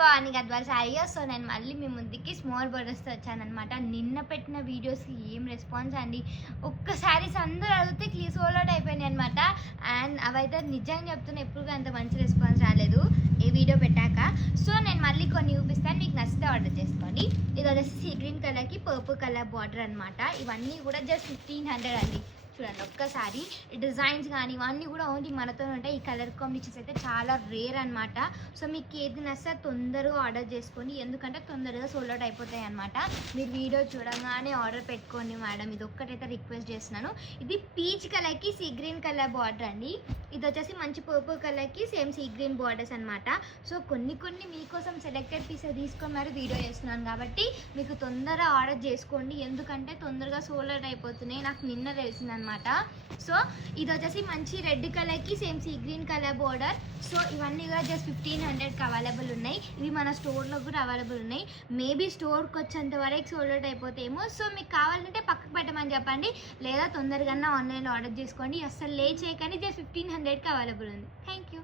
Bhavani Gadwal శారీగా. So నేను మళ్ళీ మీ ముందుకి స్మాల్ బోర్డర్స్తో వచ్చానమాట. నిన్న పెట్టిన వీడియోస్కి ఏం రెస్పాన్స్ అండి, ఒక్క శారీస్ అందరూ అడిగితే సోల్డ్ అవుట్ అయిపోయినాయి అనమాట. అండ్ అవైతే నిజంగా చెప్తున్నా ఎప్పుడు అంత మంచి రెస్పాన్స్ రాలేదు ఈ వీడియో పెట్టాక. సో నేను మళ్ళీ కొన్ని చూపిస్తాను, మీకు నచ్చితే ఆర్డర్ చేసుకోండి. ఇది వచ్చేసి సీ గ్రీన్ కలర్కి పర్పుల్ కలర్ బార్డర్ అనమాట. ఇవన్నీ కూడా జస్ట్ 1500 అండి. చూడండి ఒక్కసారి డిజైన్స్ కానీ ఇవన్నీ కూడా ఓన్లీ మనతో ఉంటాయి. ఈ కలర్ కాంబినేషన్స్ అయితే చాలా రేర్ అనమాట. సో మీకు ఏది నచ్చితే తొందరగా ఆర్డర్ చేసుకోండి, ఎందుకంటే తొందరగా సోల్డ్ అవుట్ అయిపోతాయి అనమాట. మీరు వీడియో చూడగానే ఆర్డర్ పెట్టుకోండి మేడం, ఇది ఒక్కటైతే రిక్వెస్ట్ చేస్తున్నాను. ఇది పీచ్ కలర్కి సీ గ్రీన్ కలర్ బార్డర్ అండి. ఇది వచ్చేసి మంచి పర్పుల్ కలర్కి సేమ్ సీ గ్రీన్ బార్డర్స్ అనమాట. సో కొన్ని మీకోసం సెలెక్టెడ్ పీసెస్ తీసుకొని మరి వీడియో చేస్తున్నాను కాబట్టి మీకు తొందరగా ఆర్డర్ చేసుకోండి, ఎందుకంటే తొందరగా సోల్డ్ అవుట్ అయిపోతున్నాయి, నాకు నిన్న తెలిసింది అనమాట. సో ఇది వచ్చేసి మంచి రెడ్ కలర్కి same sea green colour border. So ఇవన్నీ కూడా జస్ట్ 1500కి అవైలబుల్ ఉన్నాయి. ఇవి మన స్టోర్లో కూడా అవైలబుల్ ఉన్నాయి. మేబీ స్టోర్కి వచ్చేంత వరకు సోల్డ్ అవుట్ అయిపోతాయేమో. సో మీకు కావాలంటే పక్కకు పెట్టమని చెప్పండి, లేదా తొందరగా ఆన్లైన్లో ఆర్డర్ చేసుకోండి. అస్సలు లేట్ చేయకండి, జస్ట్ 1500కి అవైలబుల్ ఉంది. Thank you.